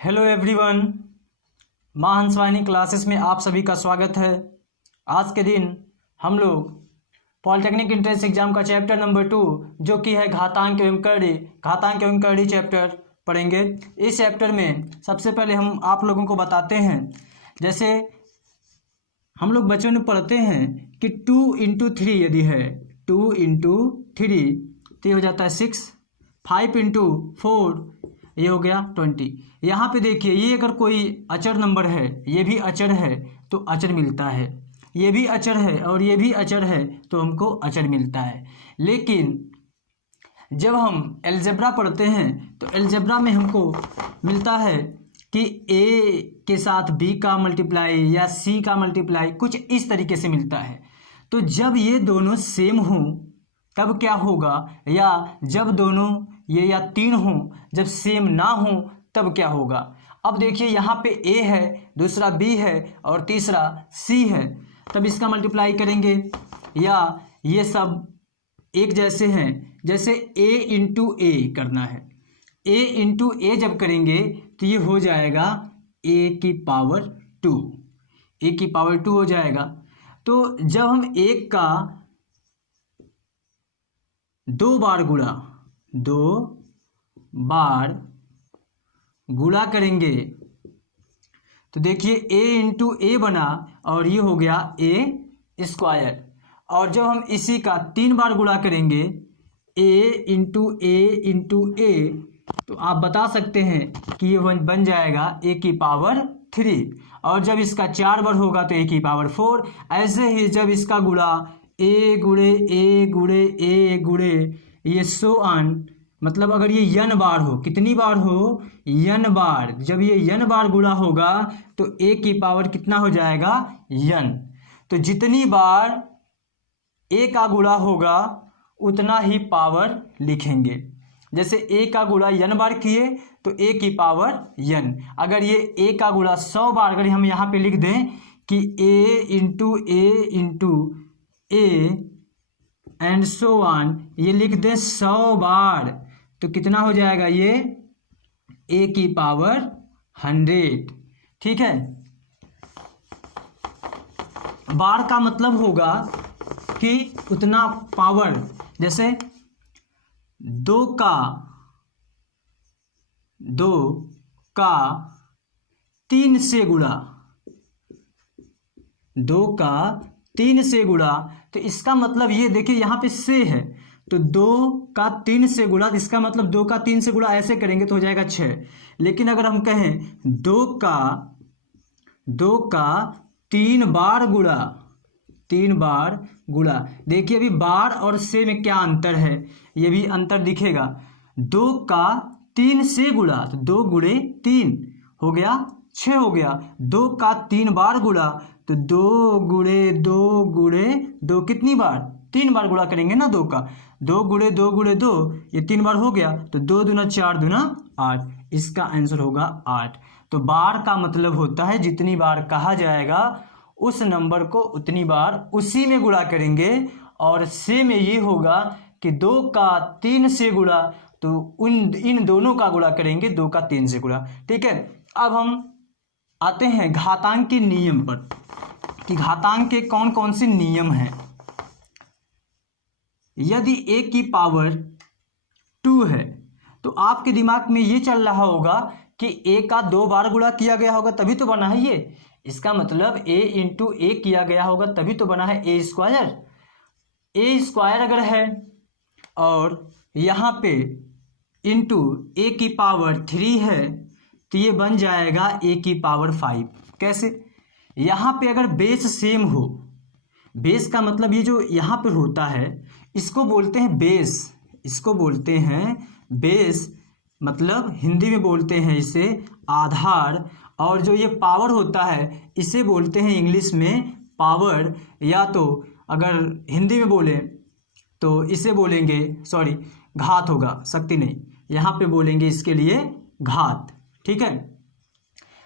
Hello everyone, माँ Hanswani classes में आप सभी का स्वागत है। आज के दिन हम लोग पॉलिटेक्निक एंट्रेंस एग्जाम का चैप्टर नंबर 2 जो कि है घातांक एवं करड़ी चैप्टर पढ़ेंगे। इस चैप्टर में सबसे पहले हम आप लोगों को बताते हैं, जैसे हम लोग बच्चों में पढ़ते हैं कि 2 × 3 यदि है 2 × 3 तो ये हो जाता है 6, 5 × 4 ये हो गया 20। यहाँ पे देखिए, ये अगर कोई अचर नंबर है, ये भी अचर है तो अचर मिलता है, ये भी अचर है और ये भी अचर है तो हमको अचर मिलता है। लेकिन जब हम अलजेब्रा पढ़ते हैं तो अलजेब्रा में हमको मिलता है कि a के साथ b का मल्टीप्लाई या c का मल्टीप्लाई कुछ इस तरीके से मिलता है। तो जब ये दोनों सेम हों तब क्या होगा, या जब दोनों ये या 3 हों जब सेम ना हो तब क्या होगा। अब देखिए, यहाँ पे a है, दूसरा b है और तीसरा c है, तब इसका मल्टीप्लाई करेंगे या ये सब एक जैसे हैं, जैसे a × a करना है। a × a जब करेंगे तो ये हो जाएगा a की पावर 2, a की पावर 2 हो जाएगा। तो जब हम एक का 2 बार गुणा करेंगे तो देखिए a × a बना और ये हो गया a²। और जब हम इसी का 3 बार गुणा करेंगे a × a तो आप बता सकते हैं कि ये बन जाएगा a की पावर 3। और जब इसका 4 बार होगा तो a की पावर 4। ऐसे ही जब इसका गुणा a × a ये सो ऑन, मतलब अगर ये n बार हो, कितनी बार हो, n बार, जब ये n बार गुणा होगा तो a की पावर कितना हो जाएगा, n। तो जितनी बार a का गुणा होगा उतना ही पावर लिखेंगे। जैसे a का गुणा n बार किए तो a की पावर n। अगर ये a का गुणा 100 बार अगर हम यहाँ पे लिख दें कि a × a and so on, ये लिख दें 100 बार तो कितना हो जाएगा, ये a की पावर 100। ठीक है, बार का मतलब होगा कि उतना पावर, जैसे 2 का 3 से गुणा, 2 का 3 से गुणा, तो इसका मतलब ये देखिए यहाँ पे से है तो 2 का 3 से गुणा, इसका मतलब 2 का 3 से गुणा ऐसे करेंगे तो हो जाएगा 6। लेकिन अगर हम कहें 2 का 3 बार गुणा, देखिए अभी बार और से में क्या अंतर है, ये भी अंतर दिखेगा। 2 का 3 से गुणा तो 2 × 3 हो गया 6 हो गया। 2 का 3 बार गुणा तो 2 × 2 कितनी बार, 3 बार गुणा करेंगे ना 2 का, 2 × 2 ये 3 बार हो गया तो 2 दूना 4 दूना 8, इसका आंसर होगा 8। तो बार का मतलब होता है जितनी बार कहा जाएगा उस नंबर को उतनी बार उसी में गुणा करेंगे। और से में ये होगा कि 2 का 3 से गुणा तो इन दोनों का गुणा करेंगे, 2 का 3 से गुणा। ठीक है, अब हम आते हैं घातांक के नियम पर कि घातांक के कौन कौन से नियम हैं। यदि a की पावर 2 है तो आपके दिमाग में ये चल रहा होगा कि a का 2 बार गुणा किया गया होगा तभी तो बना है ये, इसका मतलब a × a किया गया होगा तभी तो बना है a²। a² अगर है और यहाँ पे इंटू a की पावर 3 है तो ये बन जाएगा a की पावर 5। कैसे, यहाँ पे अगर बेस सेम हो, बेस का मतलब ये जो यहाँ पे होता है इसको बोलते हैं बेस, इसको बोलते हैं बेस, मतलब हिंदी में बोलते हैं इसे आधार। और जो ये पावर होता है इसे बोलते हैं इंग्लिश में पावर, या तो अगर हिंदी में बोले तो इसे बोलेंगे, सॉरी घात होगा, शक्ति नहीं, यहाँ पे बोलेंगे इसके लिए घात। ठीक है,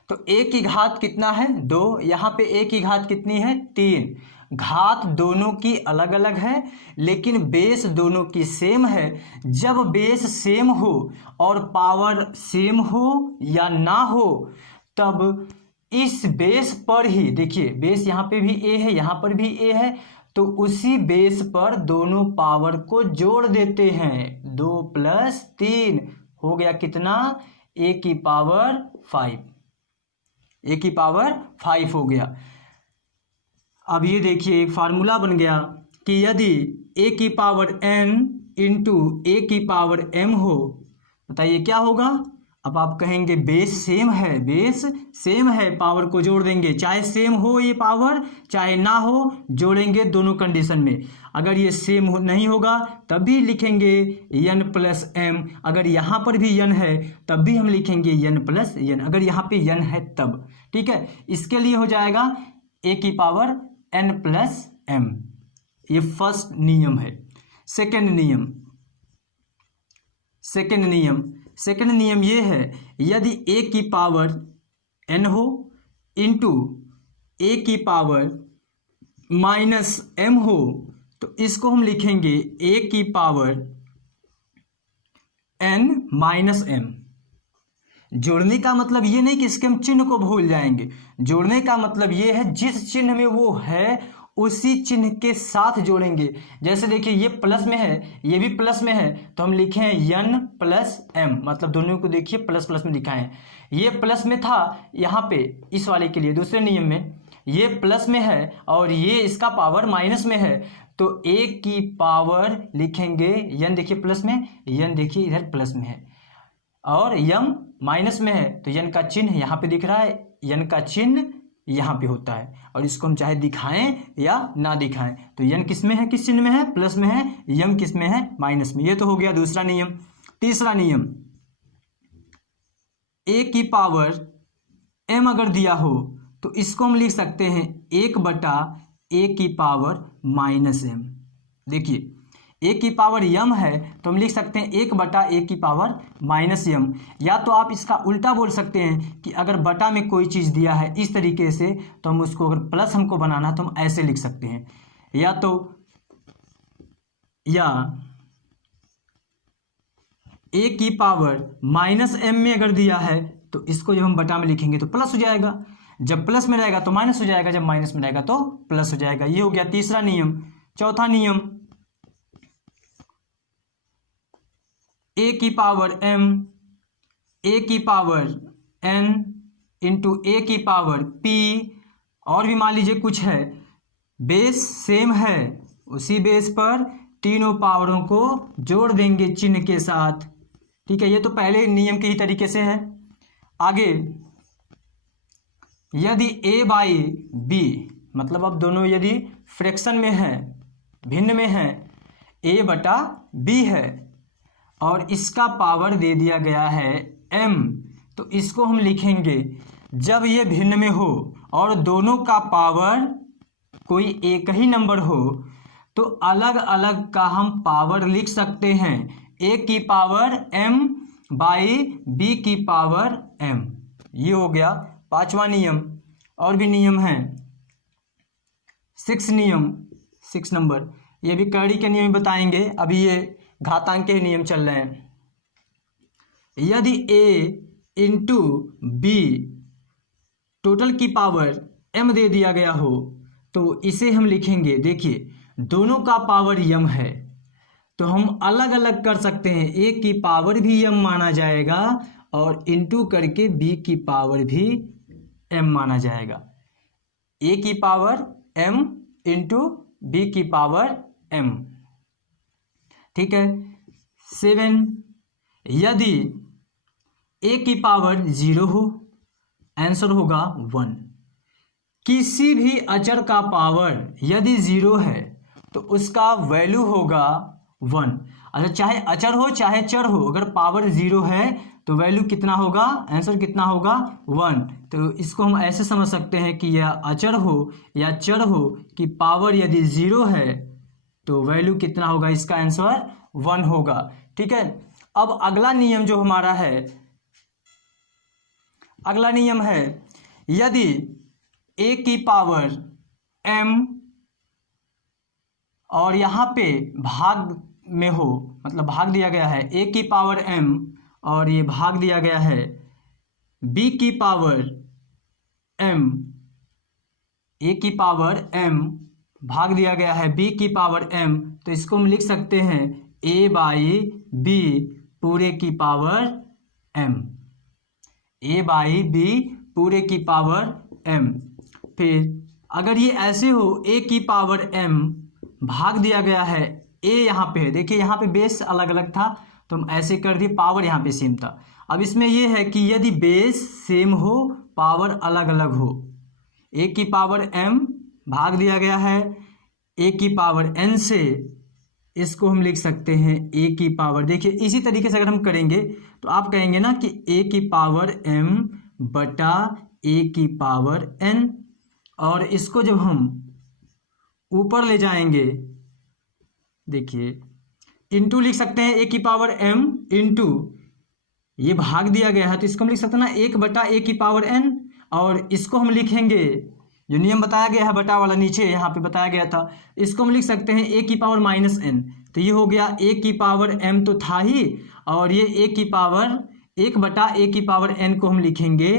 तो a की घात कितना है 2, यहाँ पे a की घात कितनी है 3, घात दोनों की अलग अलग है लेकिन बेस दोनों की सेम है। जब बेस सेम हो और पावर सेम हो या ना हो तब इस बेस पर ही, देखिए बेस यहाँ पे भी ए है, यहाँ पर भी ए है, तो उसी बेस पर दोनों पावर को जोड़ देते हैं। 2 + 3 हो गया कितना, ए की पावर 5, ए की पावर 5 हो गया। अब ये देखिए एक फार्मूला बन गया कि यदि ए की पावर n इंटू ए की पावर m हो, बताइए क्या होगा। अब आप कहेंगे बेस सेम है, बेस सेम है, पावर को जोड़ देंगे, चाहे सेम हो ये पावर चाहे ना हो, जोड़ेंगे दोनों कंडीशन में। अगर ये सेम नहीं होगा तब भी लिखेंगे n + m, अगर यहाँ पर भी n है तब भी हम लिखेंगे n + n, अगर यहाँ पे n है तब। ठीक है, इसके लिए हो जाएगा a की पावर n + m, ये फर्स्ट नियम है। सेकंड नियम ये है, यदि a की पावर n हो इंटू a की पावर -m हो तो इसको हम लिखेंगे a की पावर n - m। जोड़ने का मतलब ये नहीं कि इसके हम चिन्ह को भूल जाएंगे, जोड़ने का मतलब ये है जिस चिन्ह में वो है उसी चिन्ह के साथ जोड़ेंगे। जैसे देखिए ये प्लस में है, ये भी प्लस में है, तो हम लिखे हैं n + m, मतलब दोनों को देखिए प्लस प्लस में लिखा है। ये प्लस में था यहाँ पे इस वाले के लिए, दूसरे नियम में ये प्लस में है और ये इसका पावर माइनस में है, तो a की पावर लिखेंगे n, देखिए प्लस में, n देखिए इधर प्लस में है और m माइनस में है, तो n का चिन्ह यहाँ पे दिख रहा है, n का चिन्ह यहाँ पे होता है, और इसको हम चाहे दिखाएं या ना दिखाएं, तो n किस में है, किस चिन्ह में है, प्लस में है, m किस में है, माइनस में। ये तो हो गया दूसरा नियम। तीसरा नियम, a की पावर m अगर दिया हो तो इसको हम लिख सकते हैं 1/a की पावर -m। देखिए a की पावर m है तो हम लिख सकते हैं 1/a की पावर -m, या तो आप इसका उल्टा बोल सकते हैं कि अगर बटा में कोई चीज़ दिया है इस तरीके से तो हम उसको, अगर प्लस हमको बनाना तो हम ऐसे लिख सकते हैं, या a की पावर -m में अगर दिया है तो इसको जब हम बटा में लिखेंगे तो प्लस हो जाएगा, जब प्लस में रहेगा तो माइनस हो जाएगा, जब माइनस में रहेगा तो प्लस हो जाएगा। ये हो गया तीसरा नियम। चौथा नियम, a की पावर m, a की पावर n इंटू a की पावर p, और भी मान लीजिए कुछ है, बेस सेम है, उसी बेस पर तीनों पावरों को जोड़ देंगे चिन्ह के साथ। ठीक है, ये तो पहले नियम के ही तरीके से है। आगे, यदि a/b, मतलब अब दोनों यदि फ्रैक्शन में है, भिन्न में है, a/b है और इसका पावर दे दिया गया है m, तो इसको हम लिखेंगे जब ये भिन्न में हो और दोनों का पावर कोई एक ही नंबर हो तो अलग अलग का हम पावर लिख सकते हैं, a की पावर m/b की पावर m। ये हो गया पांचवा नियम। और भी नियम है, 6 नंबर, ये भी कड़ी के नियम बताएंगे, अभी ये घातांक के नियम चल रहे हैं। यदि a इंटू b टोटल की पावर m दे दिया गया हो तो इसे हम लिखेंगे, देखिए दोनों का पावर m है तो हम अलग अलग कर सकते हैं, a की पावर भी m माना जाएगा और इंटू करके b की पावर भी m माना जाएगा। a की पावर m इंटू b की पावर m। ठीक है। 7, यदि a की पावर 0 हो, आंसर होगा 1। किसी भी अचर का पावर यदि 0 है तो उसका वैल्यू होगा 1। अच्छा, चाहे अचर हो चाहे चर हो, अगर पावर 0 है तो वैल्यू कितना होगा, आंसर कितना होगा 1। तो इसको हम ऐसे समझ सकते हैं कि यह अचर हो या चर हो कि पावर यदि 0 है तो वैल्यू कितना होगा, इसका आंसर 1 होगा। ठीक है। अब अगला नियम जो हमारा है, अगला नियम है, यदि a की पावर m और यहाँ पे भाग में हो, मतलब भाग दिया गया है a की पावर m और ये भाग दिया गया है b की पावर m, a की पावर m भाग दिया गया है b की पावर m, तो इसको हम लिख सकते हैं a बाई b पूरे की power m, a by b पूरे की पावर m। फिर अगर ये ऐसे हो a की पावर m भाग दिया गया है a, यहाँ पे है, देखिए यहाँ पे बेस अलग अलग था तो हम ऐसे कर दिए, पावर यहाँ पे सेम था। अब इसमें ये है कि यदि बेस सेम हो पावर अलग अलग हो, a की पावर m भाग दिया गया है a की पावर n से, इसको हम लिख सकते हैं a की पावर, देखिए इसी तरीके से अगर हम करेंगे तो आप कहेंगे ना कि a की पावर m बटा a की पावर n, और इसको जब हम ऊपर ले जाएंगे, देखिए इंटू लिख सकते हैं a की पावर m इंटू, ये भाग दिया गया है तो इसको हम लिख सकते हैं ना 1 बटा a की पावर n, और इसको हम लिखेंगे जो नियम बताया गया है बटा वाला नीचे यहाँ पे बताया गया था, इसको हम लिख सकते हैं a की पावर माइनस n, तो ये हो गया a की पावर m तो था ही, और ये a की पावर 1 बटा a की पावर n को हम लिखेंगे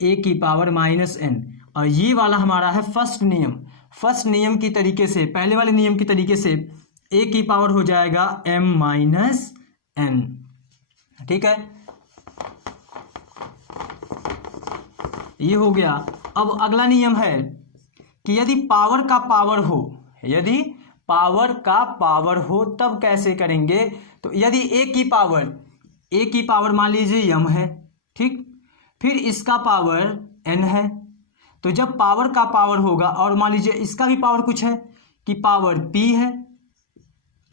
a की पावर माइनस n, और ये वाला हमारा है फर्स्ट नियम। फर्स्ट नियम की तरीके से, पहले वाले नियम की तरीके से a की पावर हो जाएगा m माइनस n, ठीक है, ये हो गया। अब अगला नियम है कि यदि पावर का पावर हो, यदि पावर का पावर हो तब कैसे करेंगे, तो यदि a की पावर मान लीजिए m है, ठीक, फिर इसका पावर n है, तो जब पावर का पावर होगा और मान लीजिए इसका भी पावर कुछ है कि पावर p है,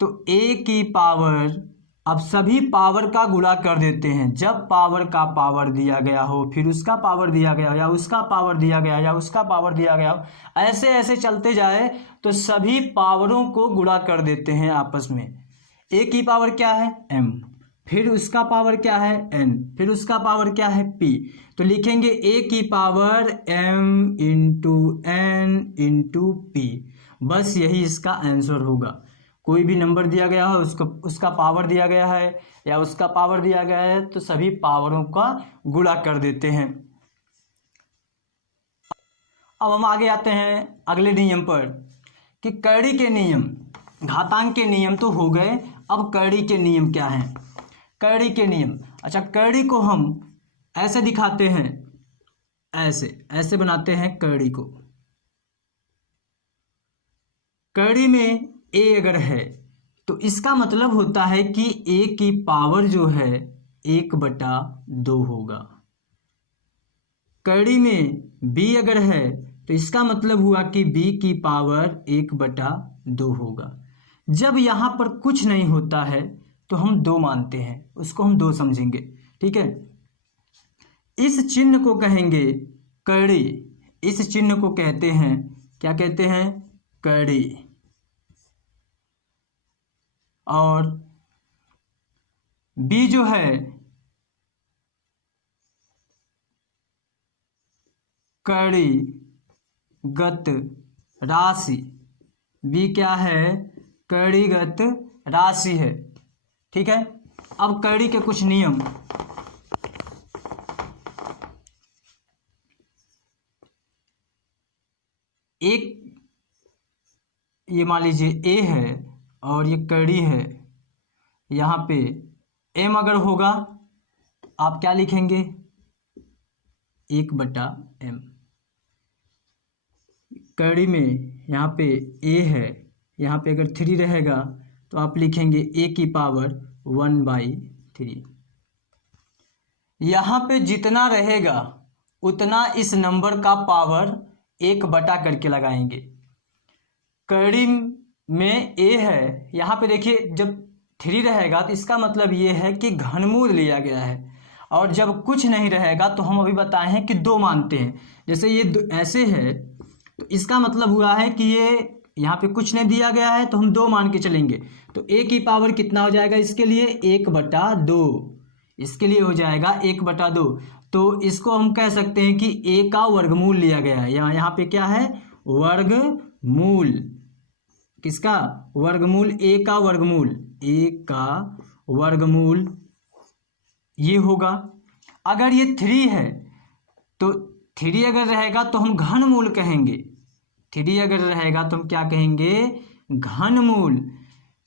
तो a की पावर, अब सभी पावर का गुणा कर देते हैं, जब पावर का पावर दिया गया हो फिर उसका पावर दिया गया या उसका पावर दिया गया या उसका पावर दिया गया हो, ऐसे ऐसे चलते जाए तो सभी पावरों को गुणा कर देते हैं आपस में। a की पावर क्या है m, फिर उसका पावर क्या है n, फिर उसका पावर क्या है p, तो लिखेंगे a की power m into n into p, बस यही इसका आंसर होगा। कोई भी नंबर दिया गया है उसका पावर दिया गया है या उसका पावर दिया गया है तो सभी पावरों का गुणा कर देते हैं। अब हम आगे आते हैं अगले नियम पर कि कड़ी के नियम, घातांक के नियम तो हो गए, अब कड़ी के नियम क्या हैं। कड़ी के नियम, अच्छा कड़ी को हम ऐसे दिखाते हैं, ऐसे ऐसे बनाते हैं कड़ी को। कड़ी में a अगर है तो इसका मतलब होता है कि a की पावर जो है 1/2 होगा। कड़ी में b अगर है तो इसका मतलब हुआ कि b की पावर 1/2 होगा। जब यहाँ पर कुछ नहीं होता है तो हम 2 मानते हैं, उसको हम 2 समझेंगे, ठीक है। इस चिन्ह को कहेंगे कड़ी, इस चिन्ह को कहते हैं, क्या कहते हैं, कड़ी। और b जो है कड़ीगत राशि, b क्या है, कड़ीगत राशि है, ठीक है। अब कड़ी के कुछ नियम, एक ये मान लीजिए a है और ये कड़ी है, यहाँ पे m अगर होगा आप क्या लिखेंगे 1/m। कड़ी में यहाँ पे a है, यहाँ पे अगर 3 रहेगा तो आप लिखेंगे a की पावर 1/3। यहाँ पे जितना रहेगा उतना इस नंबर का पावर 1 करके लगाएंगे। कड़ी में a है, यहाँ पे देखिए जब 3 रहेगा तो इसका मतलब ये है कि घनमूल लिया गया है, और जब कुछ नहीं रहेगा तो हम अभी बताए हैं कि 2 मानते हैं। जैसे ये ऐसे है तो इसका मतलब हुआ है कि ये यहाँ पे कुछ नहीं दिया गया है तो हम 2 मान के चलेंगे, तो a की पावर कितना हो जाएगा इसके लिए 1/2, इसके लिए हो जाएगा 1/2। तो इसको हम कह सकते हैं कि a का वर्गमूल लिया गया है, यहाँ पे क्या है वर्गमूल, किसका वर्गमूल, ए का वर्गमूल, ए का वर्गमूल ये होगा। अगर ये 3 है तो 3 अगर रहेगा तो हम घनमूल कहेंगे। 3 अगर रहेगा तो हम क्या कहेंगे, घनमूल।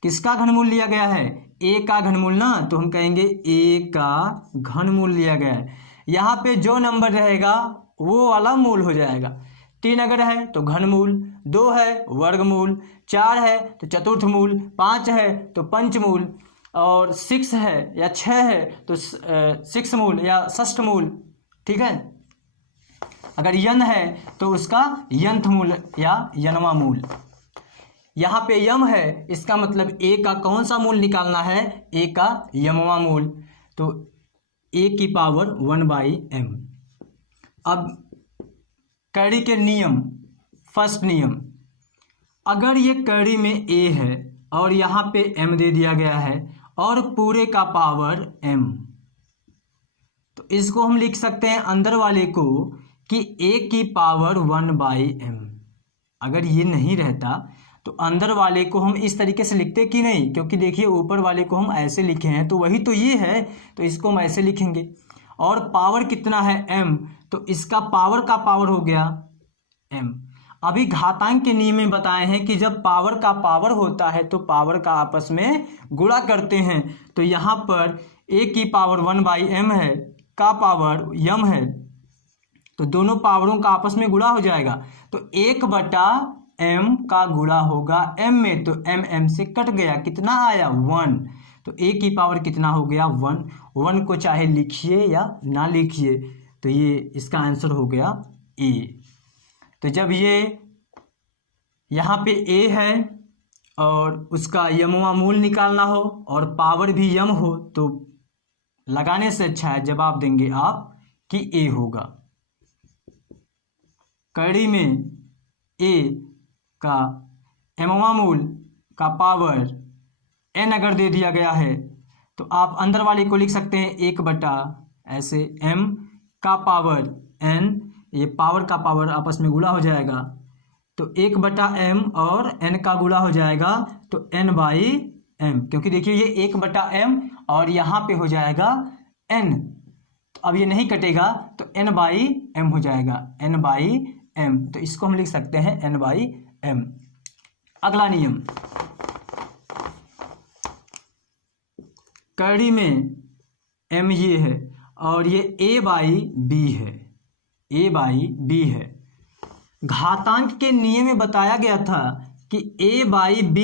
किसका घनमूल लिया गया है, ए का घनमूल ना, तो हम कहेंगे ए का घनमूल लिया गया है। यहाँ पे जो नंबर रहेगा वो वाला मूल हो जाएगा। 3 अगर है तो घनमूल, 2 है वर्गमूल, 4 है तो चतुर्थ मूल, 5 है तो पंचमूल, और 6 है या 6 है तो 6 मूल या षष्ठ मूल। ठीक है, अगर यन है तो उसका यंथ मूल या यनवा मूल। यहाँ पे यम है, इसका मतलब ए का कौन सा मूल निकालना है, ए का यमवा मूल, तो ए की पावर 1/m। अब कड़ी के नियम, फर्स्ट नियम, अगर ये कड़ी में ए है और यहाँ पे m दे दिया गया है और पूरे का पावर m, तो इसको हम लिख सकते हैं अंदर वाले को कि a की पावर 1/m। अगर ये नहीं रहता तो अंदर वाले को हम इस तरीके से लिखते कि नहीं, क्योंकि देखिए ऊपर वाले को हम ऐसे लिखे हैं तो वही तो ये है, तो इसको हम ऐसे लिखेंगे। और पावर कितना है m, तो इसका पावर का पावर हो गया m। अभी घातांक के नियम में बताए हैं कि जब पावर का पावर होता है तो पावर का आपस में गुणा करते हैं। तो यहाँ पर a की पावर 1/m है, का पावर m है, तो दोनों पावरों का आपस में गुणा हो जाएगा। तो 1/m का गुणा होगा m में, तो m से कट गया, कितना आया 1, तो a की पावर कितना हो गया 1। 1 को चाहे लिखिए या ना लिखिए, तो ये इसका आंसर हो गया a। तो जब ये यहाँ पे a है और उसका यमवा मूल निकालना हो और पावर भी यम हो, तो लगाने से अच्छा है जवाब देंगे आप कि a होगा। कड़ी में a का एमवा मूल का पावर n अगर दे दिया गया है तो आप अंदर वाले को लिख सकते हैं 1/ ऐसे m का पावर n, ये पावर का पावर आपस में गुणा हो जाएगा, तो 1/m और n का गुणा हो जाएगा तो n/m, क्योंकि देखिए ये 1/m और यहाँ पे हो जाएगा n, तो अब ये नहीं कटेगा तो n/m हो जाएगा, n/m, तो इसको हम लिख सकते हैं n/m। अगला नियम, कड़ी में m ये है और ये a/b है, a/b है। घातांक के नियम में बताया गया था कि a/b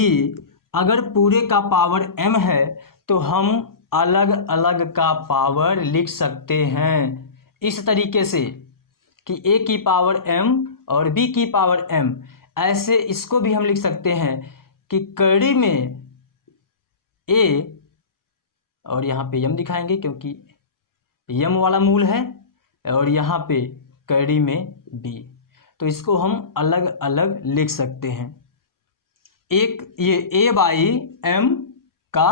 अगर पूरे का पावर m है तो हम अलग अलग का पावर लिख सकते हैं इस तरीके से कि a की पावर m और b की पावर m। ऐसे इसको भी हम लिख सकते हैं कि कड़ी में a, और यहाँ पे m दिखाएंगे क्योंकि m वाला मूल है, और यहाँ पे कड़ी में b, तो इसको हम अलग अलग लिख सकते हैं। एक ये a/m का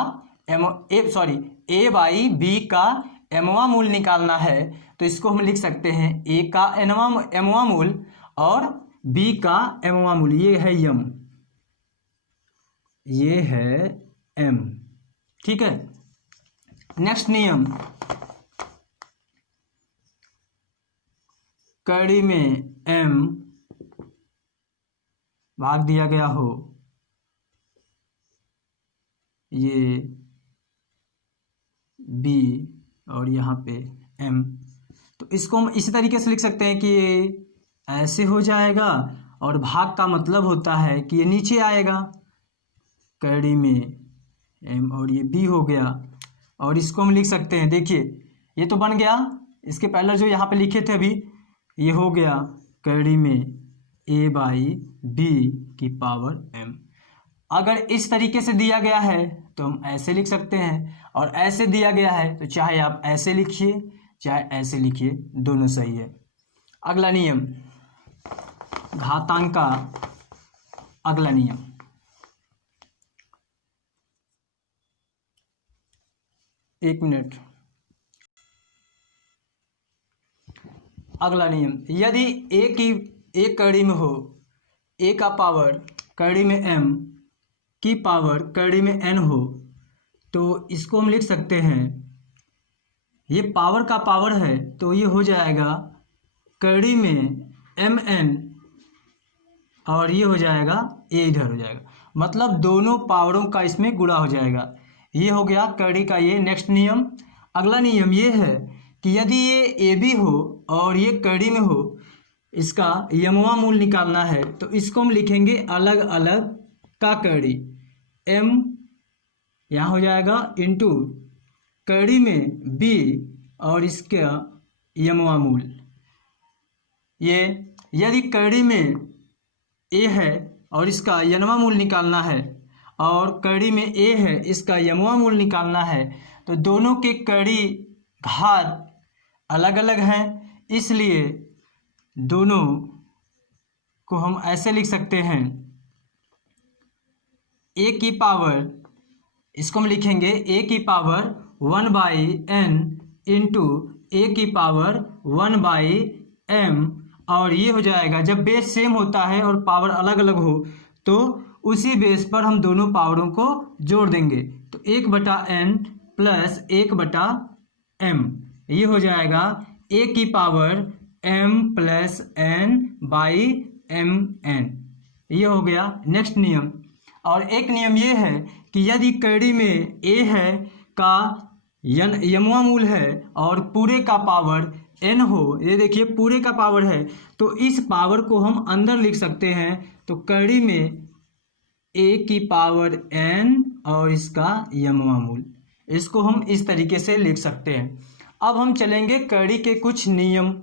a/b का एमवा मूल निकालना है, तो इसको हम लिख सकते हैं a का एमवा मूल और b का एमवा मूल, ये है m, ये है m। ठीक है, नेक्स्ट नियम, कड़ी में m भाग दिया गया हो ये b और यहाँ पे m, तो इसको हम इसी तरीके से लिख सकते हैं कि ये ऐसे हो जाएगा और भाग का मतलब होता है कि ये नीचे आएगा, कड़ी में m और ये b हो गया, और इसको हम लिख सकते हैं, देखिए ये तो बन गया, इसके पहले जो यहाँ पे लिखे थे अभी ये हो गया कड़ी में a/b की पावर m। अगर इस तरीके से दिया गया है तो हम ऐसे लिख सकते हैं, और ऐसे दिया गया है तो चाहे आप ऐसे लिखिए चाहे ऐसे लिखिए, दोनों सही है। अगला नियम, घातांक का अगला नियम, एक मिनट, अगला नियम, यदि एक कड़ी में हो a का पावर कड़ी में m की पावर कड़ी में n हो तो इसको हम लिख सकते हैं, ये पावर का पावर है तो ये हो जाएगा कड़ी में mn और ये हो जाएगा ये इधर हो जाएगा, मतलब दोनों पावरों का इसमें गुणा हो जाएगा। ये हो गया कड़ी का ये नेक्स्ट नियम। अगला नियम ये है कि यदि ये AB हो और ये कड़ी में हो, इसका यमवा मूल निकालना है तो इसको हम लिखेंगे अलग अलग का कड़ी, m यहाँ हो जाएगा इंटू कड़ी में B और इसका यमवा मूल। ये यदि कड़ी में A है और इसका यमवा मूल निकालना है और कड़ी में A है इसका यमवा मूल निकालना है, तो दोनों के कड़ी घात अलग अलग हैं, इसलिए दोनों को हम ऐसे लिख सकते हैं, A की पावर, इसको हम लिखेंगे A की पावर 1/n इंटू A की पावर 1/m, और ये हो जाएगा जब बेस सेम होता है और पावर अलग अलग हो तो उसी बेस पर हम दोनों पावरों को जोड़ देंगे, तो 1/n प्लस 1/m, ये हो जाएगा A की power m plus n by mn। ये हो गया नेक्स्ट नियम। और एक नियम ये है कि यदि कड़ी में A है का यमवा मूल है और पूरे का पावर n हो, ये देखिए पूरे का पावर है तो इस पावर को हम अंदर लिख सकते हैं, तो कड़ी में A की पावर n और इसका यमवा मूल, इसको हम इस तरीके से लिख सकते हैं। अब हम चलेंगे कड़ी के कुछ नियम